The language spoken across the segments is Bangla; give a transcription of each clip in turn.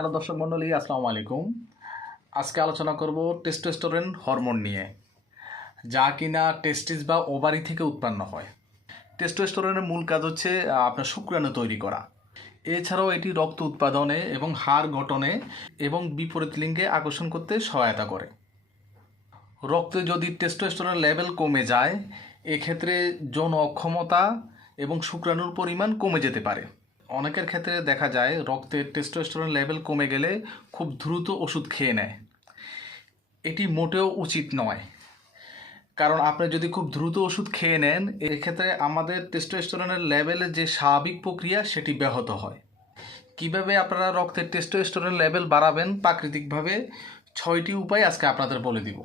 হ্যালো দর্শক মণ্ডলী, আসসালামু আলাইকুম। আজকে আলোচনা করব টেস্টোস্টেরন হরমোন নিয়ে। যা কিনা টেস্টিস বা ওভারি থেকে উৎপন্ন হয়। টেস্টোস্টেরনের মূল কাজ হচ্ছে আপনার শুক্রাণু তৈরি করা। এছাড়াও এটি রক্ত উৎপাদনে এবং হাড় গঠনে এবং বিপরীত লিঙ্গে আকর্ষণ করতে সহায়তা করে। রক্তে যদি টেস্টোস্টেরন লেভেল কমে যায়, এক্ষেত্রে যৌন অক্ষমতা এবং শুক্রাণুর পরিমাণ কমে যেতে পারে। অনেকের ক্ষেত্রে দেখা যায় রক্তের টেস্টোস্টেরন লেভেল কমে গেলে খুব দ্রুত ওষুধ খেয়ে নেয়। এটি মোটেও উচিত নয়। কারণ আপনি যদি খুব দ্রুত ওষুধ খেয়ে নেন, এক্ষেত্রে আমাদের টেস্টোস্টেরনের লেভেলের যে স্বাভাবিক প্রক্রিয়া, সেটি ব্যাহত হয়। কীভাবে আপনারা রক্তের টেস্টোস্টেরন লেভেল বাড়াবেন প্রাকৃতিকভাবে, ছয়টি উপায় আজকে আপনাদের বলে দিব।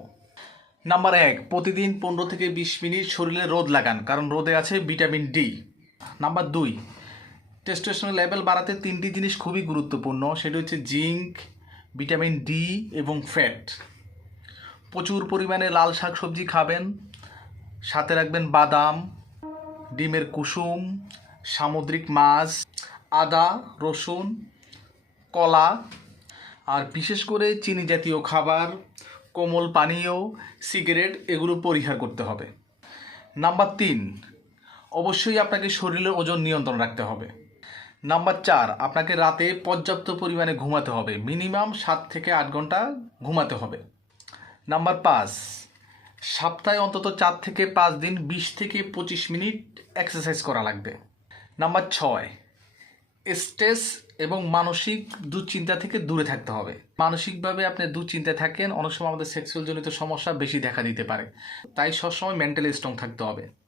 নাম্বার এক, প্রতিদিন পনেরো থেকে বিশ মিনিট শরীরে রোদ লাগান, কারণ রোদে আছে ভিটামিন ডি। নাম্বার দুই টেস্টোস্টেরন লেভেল বাড়াতে তিনটি জিনিস খুবই গুরুত্বপূর্ণ। সেটি হচ্ছে জিঙ্ক, ভিটামিন ডি এবং ফ্যাট। প্রচুর পরিমাণে লাল শাকসবজি খাবেন, সাথে রাখবেন বাদাম, ডিমের কুসুম, সামুদ্রিক মাছ, আদা, রসুন, কলা, আর বিশেষ করে চিনি জাতীয় খাবার, কোমল পানীয়, সিগারেট এগুলো পরিহার করতে হবে। নাম্বার তিন, অবশ্যই আপনাকে শরীরের ওজন নিয়ন্ত্রণ রাখতে হবে। নাম্বার চার, আপনাকে রাতে পর্যাপ্ত পরিমাণে ঘুমাতে হবে। মিনিমাম সাত থেকে আট ঘণ্টা ঘুমাতে হবে। নাম্বার পাঁচ, সপ্তাহে অন্তত চার থেকে পাঁচ দিন বিশ থেকে পঁচিশ মিনিট এক্সারসাইজ করা লাগবে। নাম্বার ছয় স্ট্রেস এবং মানসিক দুশ্চিন্তা থেকে দূরে থাকতে হবে। মানসিকভাবে আপনি দুশ্চিন্তায় থাকেন, অনেক সময় আমাদের সেক্সুয়াল জনিত সমস্যা বেশি দেখা দিতে পারে। তাই সবসময় মেন্টালি স্ট্রং থাকতে হবে।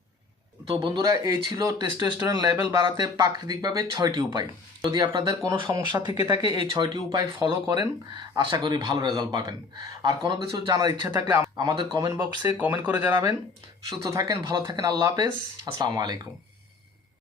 তো বন্ধুরা, এই ছিল টেস্টোস্টেরন লেভেল বাড়াতে প্রাকৃতিকভাবে ছয়টি উপায়। যদি আপনাদের কোনো সমস্যা থেকে থাকে, এই ছয়টি উপায় ফলো করেন। আশা করি ভালো রেজাল্ট পাবেন। আর কোনো কিছু জানার ইচ্ছা থাকলে আমাদের কমেন্ট বক্সে কমেন্ট করে জানাবেন। সুস্থ থাকেন, ভালো থাকেন, আল্লাহ হাফেজ। আসসালামু আলাইকুম।